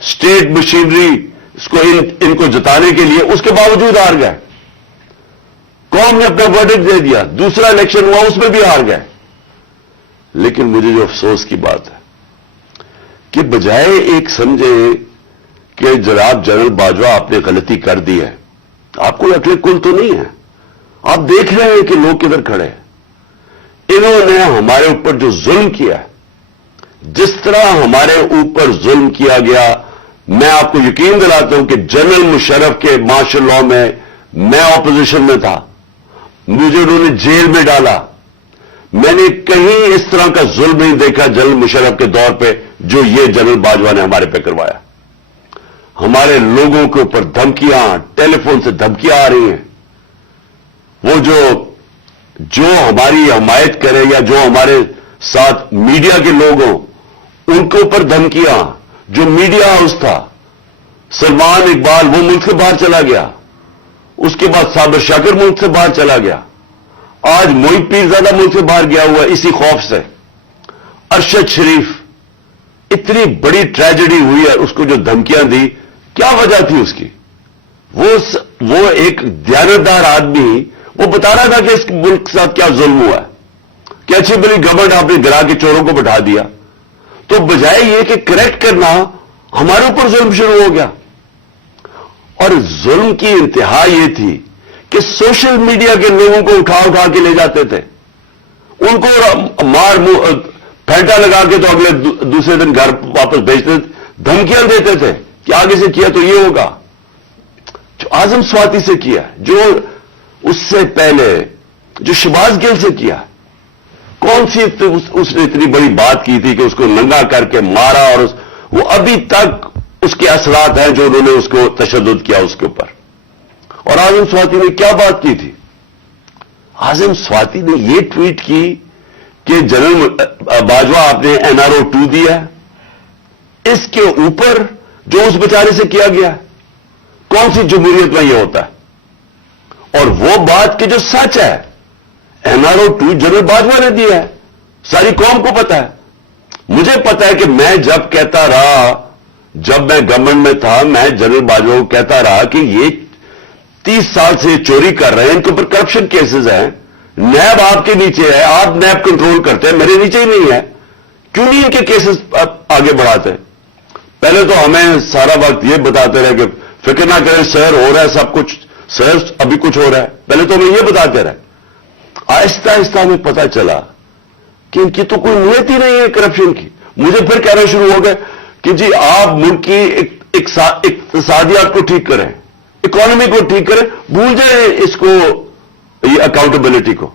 اسٹیٹ مشینری اس کو ان کو جتانے کے لیے، اس کے باوجود ہار گئے. قوم نے اپنا ورڈکٹ دے دیا، دوسرا الیکشن ہوا اس میں بھی ہار گئے. لیکن مجھے جو افسوس کی بات ہے کہ بجائے ایک سمجھے کہ جناب جنرل باجوہ آپ نے غلطی کر دی ہے، آپ کو عقل کل تو نہیں ہے، آپ دیکھ رہے ہیں کہ لوگ کدھر کھڑے ہیں. انہوں نے ہمارے اوپر جو ظلم کیا ہے، جس طرح ہمارے اوپر ظلم کیا گیا، میں آپ کو یقین دلاتا ہوں کہ جنرل مشرف کے مارشل لاء میں اپوزیشن میں تھا، مجھے انہوں نے جیل میں ڈالا. میں نے کہیں اس طرح کا ظلم نہیں دیکھا جنرل مشرف کے دور پہ جو یہ جنرل باجوہ نے ہمارے پہ کروایا. ہمارے لوگوں کے اوپر دھمکیاں، ٹیلی فون سے دھمکیاں آ رہی ہیں. وہ جو ہماری حمایت کرے یا جو ہمارے ساتھ میڈیا کے لوگ ہوں ان کے اوپر دھمکیاں. جو میڈیا ہاؤس تھا، سلمان اقبال وہ ملک سے باہر چلا گیا، اس کے بعد صابر شاکر ملک سے باہر چلا گیا، آج محیط پیرزادہ ملک سے باہر گیا ہوا اسی خوف سے. ارشد شریف، اتنی بڑی ٹریجڈی ہوئی ہے، اس کو جو دھمکیاں دی، کیا وجہ تھی اس کی؟ وہ ایک دیانتدار آدمی وہ بتا رہا تھا کہ اس ملک کے ساتھ کیا ظلم ہوا ہے، کہ اچھی بلی گورنمنٹ آپ نے گرا کے چوروں کو بٹھا دیا. تو بجائے یہ کہ کریکٹ کرنا، ہمارے اوپر ظلم شروع ہو گیا. اور ظلم کی انتہا یہ تھی کہ سوشل میڈیا کے لوگوں کو اٹھا کے لے جاتے تھے، ان کو مار پھینٹا لگا کے تو اگلے دوسرے دن گھر واپس بھیجتے تھے، دھمکیاں دیتے تھے کہ آگے سے کیا تو یہ ہوگا. جو اعظم سواتی سے کیا، جو اس سے پہلے جو شہباز گل سے کیا، کون سی اس نے اتنی بڑی بات کی تھی کہ اس کو ننگا کر کے مارا، اور وہ ابھی تک اس کے اثرات ہیں جو انہوں نے اس کو تشدد کیا اس کے اوپر. اور اعظم سواتی نے کیا بات کی تھی؟ اعظم سواتی نے یہ ٹویٹ کی کہ جنرل باجوہ آپ نے NRO 2 دیا ہے، اس کے اوپر جو اس بیچارے سے کیا گیا، کون سی جمہوریت میں یہ ہوتا ہے؟ اور وہ بات کہ جو سچ ہے، NRO 2 جنرل باجوہ نے دیا ہے، ساری قوم کو پتا ہے. مجھے پتا ہے کہ میں جب کہتا رہا، جب میں گورنمنٹ میں تھا، میں جنرل باجوہ کو کہتا رہا کہ یہ 30 سال سے چوری کر رہے ہیں، ان کے اوپر کرپشن کیسز ہیں، نیب آپ کے نیچے ہے، آپ نیب کنٹرول کرتے ہیں، میرے نیچے ہی نہیں ہے، کیوں نہیں ان کے کیسز آگے بڑھاتے؟ پہلے تو ہمیں سارا وقت یہ بتاتے رہے کہ فکر نہ کریں سر، ہو رہا ہے سب کچھ، سر ابھی کچھ ہو رہا ہے، پہلے تو ہمیں یہ بتاتے رہے. آہستہ آہستہ ہمیں پتا چلا کہ ان کی تو کوئی نیت ہی نہیں ہے کرپشن کی. مجھے پھر کہنا شروع ہو گئے کہ جی آپ ملک کی اقتصادیات کو ٹھیک کریں، اکانومی کو ٹھیک کریں، بھول جائیں اس کو، یہ اکاؤنٹیبلٹی کو.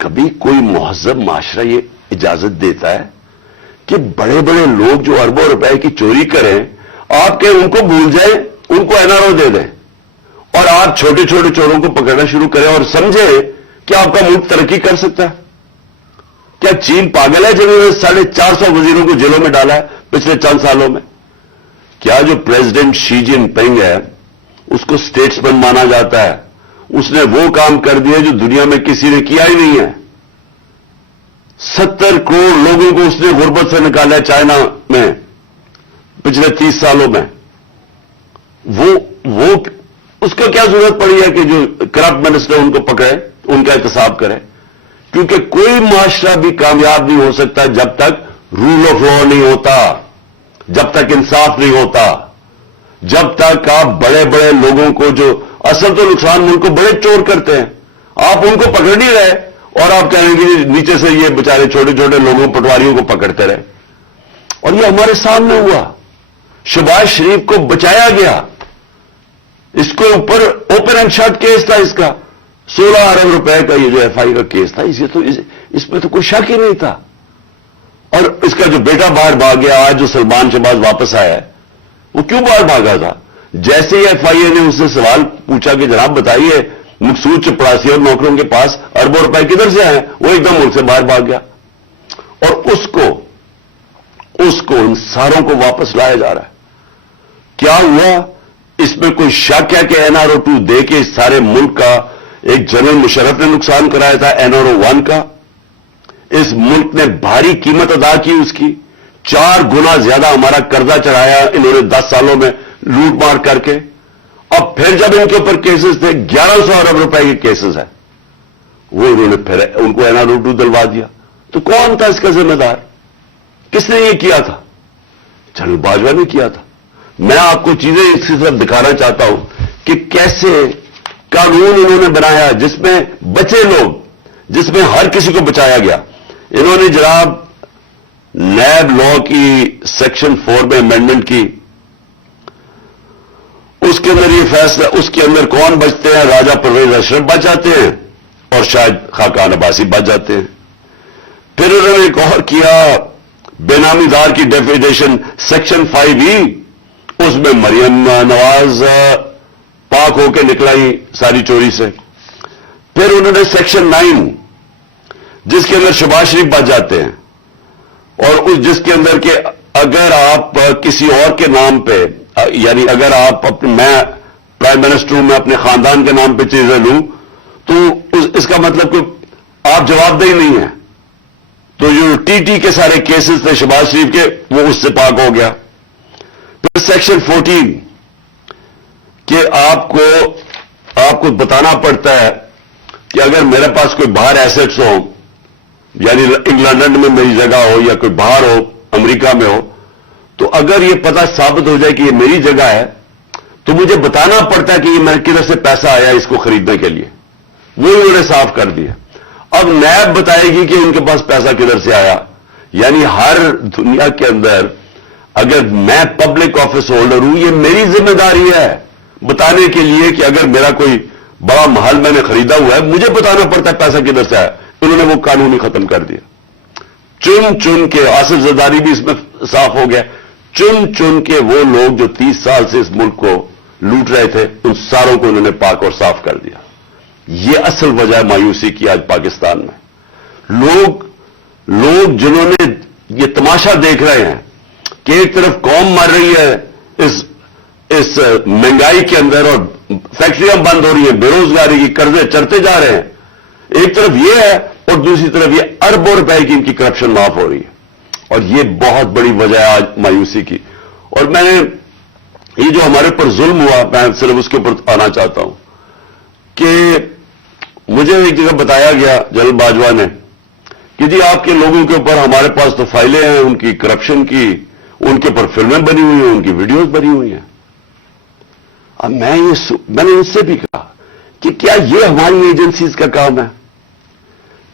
کبھی کوئی مہذب معاشرہ یہ اجازت دیتا ہے کہ بڑے بڑے لوگ جو اربوں روپے کی چوری کریں، آپ کہ ان کو بھول جائیں، ان کو NRO دے دیں، اور آپ چھوٹے چھوٹے چوروں کو پکڑنا شروع کریں اور سمجھیں کہ آپ کا ملک ترقی کر سکتا ہے؟ کیا چین پاگل ہے جنہوں نے 450 وزیروں کو جیلوں میں ڈالا ہے پچھلے چند سالوں میں؟ کیا جو پریزیڈنٹ شی جن پنگ ہے اس کو اسٹیٹسمین مانا جاتا ہے؟ اس نے وہ کام کر دیا جو دنیا میں کسی نے کیا ہی نہیں ہے. 70 کروڑ لوگوں کو اس نے غربت سے نکالا ہے چائنا میں پچھلے 30 سالوں میں. وہ اس کو کیا ضرورت پڑی ہے کہ جو کرپٹ منسٹر ان کو پکڑے، ان کا احتساب کرے؟ کیونکہ کوئی معاشرہ بھی کامیاب نہیں ہو سکتا جب تک رول آف لا نہیں ہوتا. جب تک انصاف نہیں ہوتا, جب تک آپ بڑے بڑے لوگوں کو, جو اصل تو نقصان ملک کو بڑے چور کرتے ہیں, آپ ان کو پکڑ نہیں رہے اور آپ کہیں گے نیچے سے یہ بیچارے چھوٹے چھوٹے لوگوں پٹواریوں کو پکڑتے رہے. اور یہ ہمارے سامنے ہوا. شہباز شریف کو بچایا گیا, اس کے اوپر اوپن اینڈ شٹ کیس تھا, اس کا 16 ارب روپے کا یہ جو ایف آئی کا کیس تھا, اس میں تو کوئی شک ہی نہیں تھا. اور اس کا جو بیٹا باہر بھاگ گیا, آج جو سلمان شہباز واپس آیا ہے, وہ کیوں باہر بھاگا تھا؟ جیسے ہی ایف آئی اے نے اس سے سوال پوچھا کہ جناب بتائیے مقصود چپڑاسی اور نوکروں کے پاس اربوں روپے کدھر سے آئے, وہ ایک دم ملک سے باہر بھاگ گیا. اور اس کو ان ساروں کو واپس لایا جا رہا ہے. کیا ہوا؟ اس میں کوئی شک ہے کہ NRO2 دے کے اس سارے ملک کا ایک جنرل مشرف نے نقصان کرایا تھا NRO1 کا. اس ملک نے بھاری قیمت ادا کی اس کی, 4 گنا زیادہ ہمارا قرضہ چڑھایا انہوں نے 10 سالوں میں لوٹ مار کر کے. اب پھر جب ان کے اوپر کیسز تھے 1100 ارب روپے کے کیسز ہیں, وہ انہوں نے پھر ان کو NRO2 دلوا دیا. تو کون تھا اس کا ذمہ دار؟ کس نے یہ کیا تھا؟ جنرل باجوہ نے کیا تھا. میں آپ کو چیزیں اس کی طرف دکھانا چاہتا ہوں کہ کیسے قانون انہوں نے بنایا جس میں بچے لوگ, جس میں ہر کسی کو بچایا گیا. انہوں نے جناب نیب لا کی سیکشن 4 میں امینڈمنٹ کی, اس کے اندر یہ فیصلہ, اس کے اندر کون بچتے ہیں؟ راجہ پرویز اشرف بچ جاتے ہیں اور شاید خاقان عباسی بچ جاتے ہیں. پھر انہوں نے ایک اور کیا, بے نامی دار کی ڈیفینیشن سیکشن 5E, اس میں مریم نواز پاک ہو کے نکلائی ساری چوری سے. پھر انہوں نے سیکشن 9 جس کے اندر شہباز شریف بچ جاتے ہیں, اور جس کے اندر کہ اگر آپ کسی اور کے نام پہ, یعنی اگر آپ میں پرائم منسٹر ہوں, میں اپنے خاندان کے نام پہ چیزیں لوں تو اس کا مطلب کہ آپ جواب دہی نہیں ہیں. تو جو TT کے سارے کیسز تھے شہباز شریف کے, وہ اس سے پاک ہو گیا. پھر سیکشن 14 کہ آپ کو بتانا پڑتا ہے کہ اگر میرے پاس کوئی باہر ایسٹس ہو, یعنی انگلینڈ میں میری جگہ ہو یا کوئی باہر ہو امریکہ میں ہو, تو اگر یہ پتہ ثابت ہو جائے کہ یہ میری جگہ ہے تو مجھے بتانا پڑتا ہے کہ یہ میں کدھر سے پیسہ آیا اس کو خریدنے کے لیے. وہ انہوں نے صاف کر دیا. اب نیب بتائے گی کہ ان کے پاس پیسہ کدھر سے آیا. یعنی ہر دنیا کے اندر اگر میں پبلک آفس ہولڈر ہوں, یہ میری ذمہ داری ہے بتانے کے لیے کہ اگر میرا کوئی بڑا محل میں نے خریدا ہوا ہے, مجھے بتانا پڑتا ہے پیسہ کدھر سے آیا. انہوں نے وہ قانون ہی ختم کر دیا. چن کے آصف زرداری بھی اس میں صاف ہو گیا. چن کے وہ لوگ جو 30 سال سے اس ملک کو لوٹ رہے تھے, ان ساروں کو انہوں نے پاک اور صاف کر دیا. یہ اصل وجہ مایوسی کی آج پاکستان میں. لوگ جنہوں نے یہ تماشا دیکھ رہے ہیں کہ ایک طرف قوم مر رہی ہے اس مہنگائی کے اندر اور فیکٹریاں بند ہو رہی ہیں, بے روزگاری کی قرضے چڑھتے جا رہے ہیں, ایک طرف یہ ہے اور دوسری طرف یہ اربوں روپے کی ان کی کرپشن معاف ہو رہی ہے. اور یہ بہت بڑی وجہ ہے آج مایوسی کی. اور میں نے یہ جو ہمارے پر ظلم ہوا, میں صرف اس کے اوپر آنا چاہتا ہوں کہ مجھے ایک جگہ بتایا گیا جنرل باجوہ نے کہ جی آپ کے لوگوں کے اوپر ہمارے پاس تو فائلیں ہیں ان کی کرپشن کی, ان کے اوپر فلمیں بنی ہوئی ہیں, ان کی ویڈیوز بنی ہوئی ہیں. اب میں نے ان سے بھی کہا کہ کیا یہ ہماری ایجنسیز کا کام ہے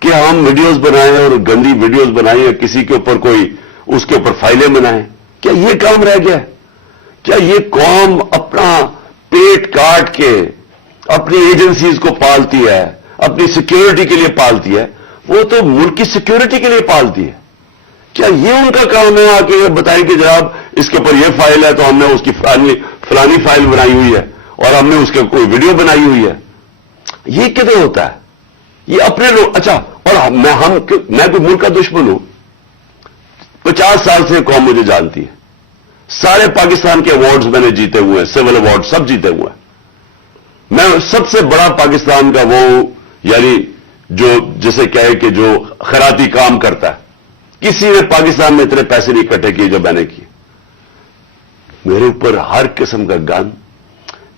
کہ ہم ویڈیوز بنائیں اور گندی ویڈیوز بنائیں یا کسی کے اوپر کوئی اس کے اوپر فائلیں بنائیں؟ کیا یہ کام رہ گیا؟ کیا یہ قوم اپنا پیٹ کاٹ کے اپنی ایجنسیز کو پالتی ہے, اپنی سیکیورٹی کے لیے پالتی ہے؟ وہ تو ملک کی سیکیورٹی کے لیے پالتی ہے. کیا یہ ان کا کام ہے آ کے بتائیں کہ جناب اس کے اوپر یہ فائل ہے تو ہم نے اس کی فلانی فائل بنائی ہوئی ہے اور ہم نے اس کے کوئی ویڈیو بنائی ہوئی ہے؟ یہ کدھر ہوتا ہے؟ یہ اپنے لوگ. اچھا, اور میں کوئی ملک کا دشمن ہوں؟ 50 سال سے قوم مجھے جانتی ہے. سارے پاکستان کے ایوارڈز میں نے جیتے ہوئے ہیں, سول ایوارڈ سب جیتے ہوئے ہیں. میں سب سے بڑا پاکستان کا وہ یعنی جو جسے کہے کہ جو خیراتی کام کرتا ہے, کسی نے پاکستان میں اتنے پیسے نہیں اکٹھے کیے جو میں نے کیے. میرے اوپر ہر قسم کا گن.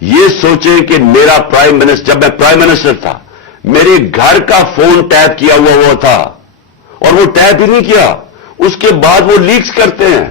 یہ سوچیں کہ میرا پرائم منسٹر, جب میں پرائم منسٹر تھا, میرے گھر کا فون ٹیپ کیا ہوا تھا اور وہ ٹیپ ہی نہیں کیا, اس کے بعد وہ لیکس کرتے ہیں.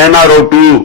NRO 2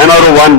NRO 1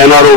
NRO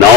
9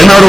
NRO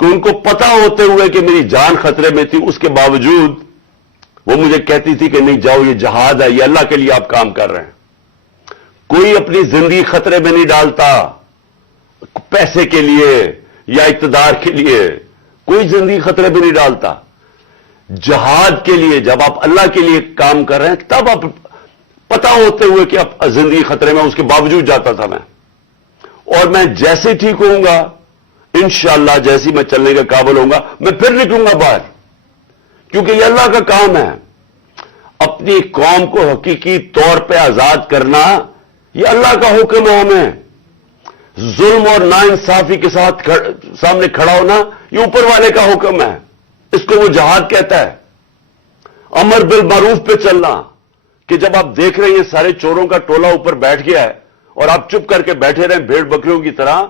کہ ان کو پتا ہوتے ہوئے کہ میری جان خطرے میں تھی، اس کے باوجود وہ مجھے کہتی تھی کہ نہیں جاؤ، یہ جہاد ہے، یہ اللہ کے لیے آپ کام کر رہے ہیں. کوئی اپنی زندگی خطرے میں نہیں ڈالتا پیسے کے لیے یا اقتدار کے لیے، کوئی زندگی خطرے میں نہیں ڈالتا. جہاد کے لیے جب آپ اللہ کے لیے کام کر رہے ہیں تب آپ پتا ہوتے ہوئے کہ اب زندگی خطرے میں، اس کے باوجود جاتا تھا میں. اور میں جیسے ٹھیک ہوں گا انشاءاللہ، جیسی میں چلنے کا قابل ہوں گا میں پھر نکلوں گا باہر، کیونکہ یہ اللہ کا کام ہے. اپنی قوم کو حقیقی طور پہ آزاد کرنا یہ اللہ کا حکم ہے. ہمیں ظلم اور ناانصافی کے ساتھ سامنے کھڑا ہونا یہ اوپر والے کا حکم ہے. اس کو وہ جہاد کہتا ہے. امر بالمعروف پہ چلنا، کہ جب آپ دیکھ رہے ہیں سارے چوروں کا ٹولہ اوپر بیٹھ گیا ہے اور آپ چپ کر کے بیٹھے رہے بھیڑ بکریوں کی طرح،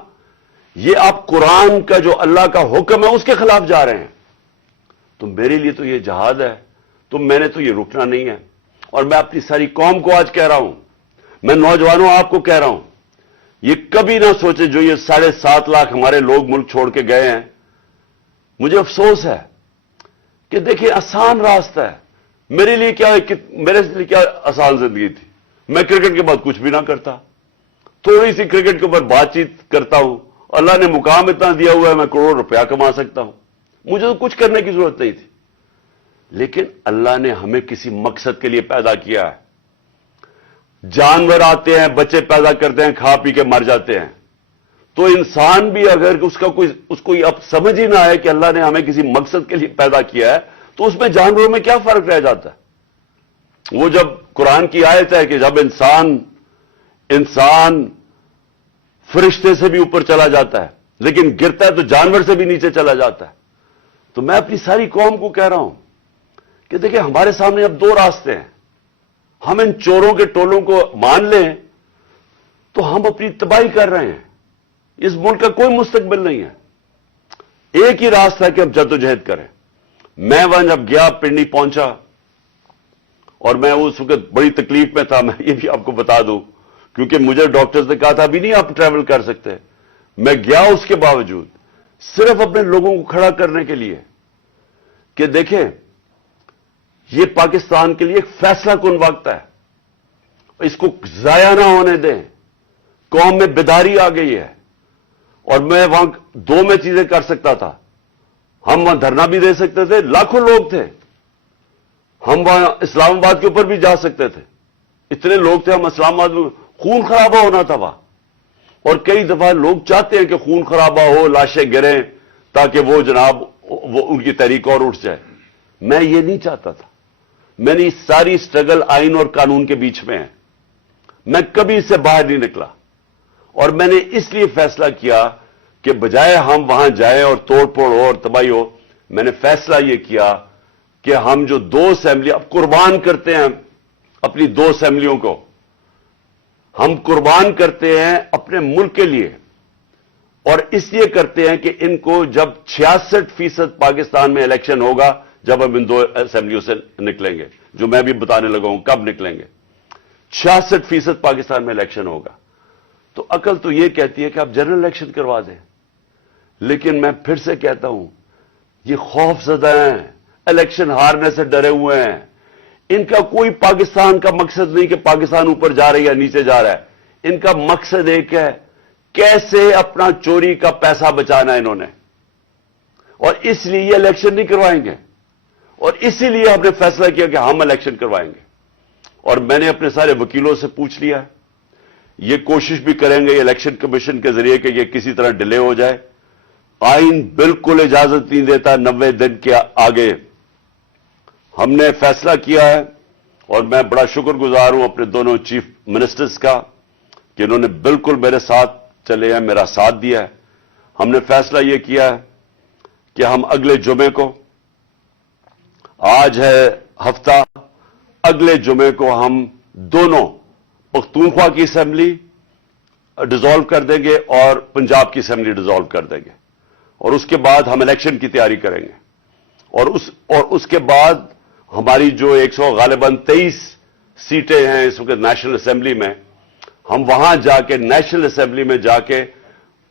یہ آپ قرآن کا جو اللہ کا حکم ہے اس کے خلاف جا رہے ہیں. تو میرے لیے تو یہ جہاد ہے، تو میں نے تو یہ رکنا نہیں ہے. اور میں اپنی ساری قوم کو آج کہہ رہا ہوں، میں نوجوانوں آپ کو کہہ رہا ہوں، یہ کبھی نہ سوچے جو یہ 7.5 لاکھ ہمارے لوگ ملک چھوڑ کے گئے ہیں. مجھے افسوس ہے کہ دیکھیں آسان راستہ ہے. میرے لیے کیا آسان زندگی تھی. میں کرکٹ کے بعد کچھ بھی نہ کرتا، تھوڑی سی کرکٹ کے اوپر بات چیت کرتا ہوں. اللہ نے مقام اتنا دیا ہوا ہے میں کروڑ روپیہ کما سکتا ہوں. مجھے تو کچھ کرنے کی ضرورت نہیں تھی. لیکن اللہ نے ہمیں کسی مقصد کے لیے پیدا کیا ہے. جانور آتے ہیں، بچے پیدا کرتے ہیں، کھا پی کے مر جاتے ہیں. تو انسان بھی اگر اس کو اب سمجھ ہی نہ آئے کہ اللہ نے ہمیں کسی مقصد کے لیے پیدا کیا ہے، تو اس میں جانوروں میں کیا فرق رہ جاتا ہے. وہ جب قرآن کی آیت ہے کہ جب انسان فرشتے سے بھی اوپر چلا جاتا ہے لیکن گرتا ہے تو جانور سے بھی نیچے چلا جاتا ہے. تو میں اپنی ساری قوم کو کہہ رہا ہوں کہ دیکھیں ہمارے سامنے اب 2 راستے ہیں. ہم ان چوروں کے ٹولوں کو مان لیں تو ہم اپنی تباہی کر رہے ہیں. اس ملک کا کوئی مستقبل نہیں ہے. ایک ہی راستہ ہے کہ ہم جدوجہد کریں. میں وہاں جب گیا پنڈی پہنچا اور میں اس وقت بڑی تکلیف میں تھا. میں یہ بھی آپ کو بتا دوں کیونکہ مجھے ڈاکٹرز نے کہا تھا ابھی نہیں آپ ٹریول کر سکتے. میں گیا اس کے باوجود صرف اپنے لوگوں کو کھڑا کرنے کے لیے کہ دیکھیں یہ پاکستان کے لیے ایک فیصلہ کن وقت ہے، اس کو ضائع نہ ہونے دیں. قوم میں بیداری آ گئی ہے. اور میں وہاں 2 میں چیزیں کر سکتا تھا. ہم وہاں دھرنا بھی دے سکتے تھے، لاکھوں لوگ تھے. ہم وہاں اسلام آباد کے اوپر بھی جا سکتے تھے، اتنے لوگ تھے. ہم اسلام آباد میں خون خرابہ ہونا تھا وہاں. اور کئی دفعہ لوگ چاہتے ہیں کہ خون خرابہ ہو، لاشیں گریں تاکہ وہ جناب ان کی تحریک اور اٹھ جائے. میں یہ نہیں چاہتا تھا. میں نے ساری سٹرگل آئین اور قانون کے بیچ میں ہے. میں کبھی اس سے باہر نہیں نکلا. اور میں نے اس لیے فیصلہ کیا کہ بجائے ہم وہاں جائیں اور توڑ پھوڑ ہو اور تباہی ہو، میں نے فیصلہ یہ کیا کہ ہم جو 2 اسمبلی اب قربان کرتے ہیں اپنی 2 اسمبلیوں کو، ہم قربان کرتے ہیں اپنے ملک کے لیے. اور اس لیے کرتے ہیں کہ ان کو جب 66% پاکستان میں الیکشن ہوگا، جب ہم ان 2 اسمبلیوں سے نکلیں گے، جو میں بھی بتانے لگا ہوں کب نکلیں گے، 66% پاکستان میں الیکشن ہوگا. تو عقل تو یہ کہتی ہے کہ آپ جنرل الیکشن کروا دیں. لیکن میں پھر سے کہتا ہوں یہ خوف زدہ ہیں، الیکشن ہارنے سے ڈرے ہوئے ہیں. ان کا کوئی پاکستان کا مقصد نہیں کہ پاکستان اوپر جا رہا ہے یا نیچے جا رہا ہے. ان کا مقصد ایک ہے، کیسے اپنا چوری کا پیسہ بچانا ہے انہوں نے. اور اس لیے یہ الیکشن نہیں کروائیں گے. اور اسی لیے ہم نے فیصلہ کیا کہ ہم الیکشن کروائیں گے. اور میں نے اپنے سارے وکیلوں سے پوچھ لیا ہے، یہ کوشش بھی کریں گے الیکشن کمیشن کے ذریعے کہ یہ کسی طرح ڈیلے ہو جائے. آئین بالکل اجازت نہیں دیتا 90 دن کے آگے. ہم نے فیصلہ کیا ہے اور میں بڑا شکر گزار ہوں اپنے دونوں چیف منسٹرز کا کہ انہوں نے بالکل میرے ساتھ چلے ہیں، میرا ساتھ دیا ہے. ہم نے فیصلہ یہ کیا ہے کہ ہم اگلے جمعے کو، آج ہے ہفتہ، اگلے جمعے کو ہم دونوں پختونخوا کی اسمبلی ڈیزالو کر دیں گے اور پنجاب کی اسمبلی ڈیزالو کر دیں گے. اور اس کے بعد ہم الیکشن کی تیاری کریں گے. اور اس کے بعد ہماری جو 100 غالباً 23 سیٹیں ہیں اس وقت نیشنل اسمبلی میں، ہم وہاں جا کے نیشنل اسمبلی میں جا کے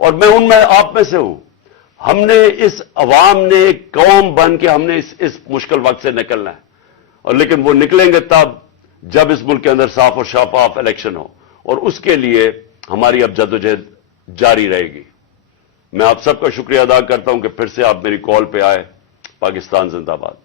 اور میں ان میں آپ میں سے ہوں. ہم نے اس عوام نے ایک قوم بن کے ہم نے اس مشکل وقت سے نکلنا ہے, اور لیکن وہ نکلیں گے تب جب اس ملک کے اندر صاف اور شفاف الیکشن ہو, اور اس کے لیے ہماری اب جدوجہد جاری رہے گی. میں آپ سب کا شکریہ ادا کرتا ہوں کہ پھر سے آپ میری کال پہ آئے. پاکستان زندہ باد.